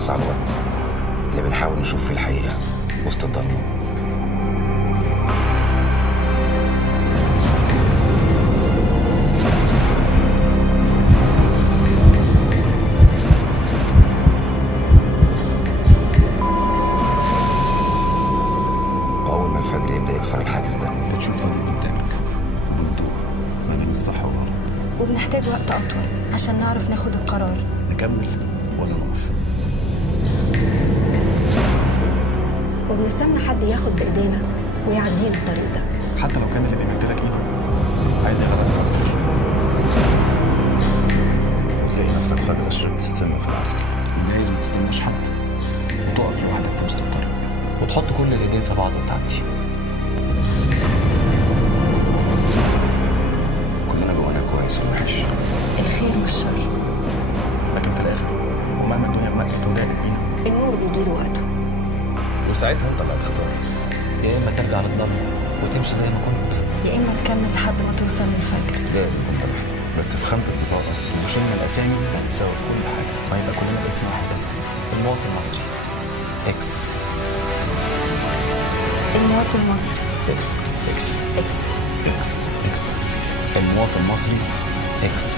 أصعب وقت اللي بنحاول نشوف فيه الحقيقة وسط الضلمة. وأول ما الفجر يبدأ يكسر الحاجز ده بتشوف طريق قدامك بوضوح ما بين الصح والغلط. وبنحتاج وقت أطول عشان نعرف ناخد القرار. نكمل ولا نقف؟ وبنستنى حد ياخد بإيدينا ويعدينا الطريق ده. حتى لو كان اللي بيمدلك ايده عايز يغرقك اكتر. تلاقي نفسك فجأة شربت السم في العسل. وجايز ما تستناش حد وتقف لوحدك في وسط الطريق وتحط كل الايدين في بعض وتعدي. كلنا جوانا كويس ووحش. الخير والشر. لكن في الاخر ومهما الدنيا مقت وضاقت بينا النور بيجيله وقته. وساعتها انت اللي هتختار، يا اما ترجع للضلمه وتمشي زي ما كنت، يا إما تكمل لحد ما توصل للفجر. لازم نكون بلح. بس في خانة البطاقة وشلنا الأسامي هتساوي في كل حاجة. وهيبقى كلنا باسم واحد بس. المواطن المصري اكس. المواطن المصري اكس. إكس. اكس اكس المواطن المصري اكس.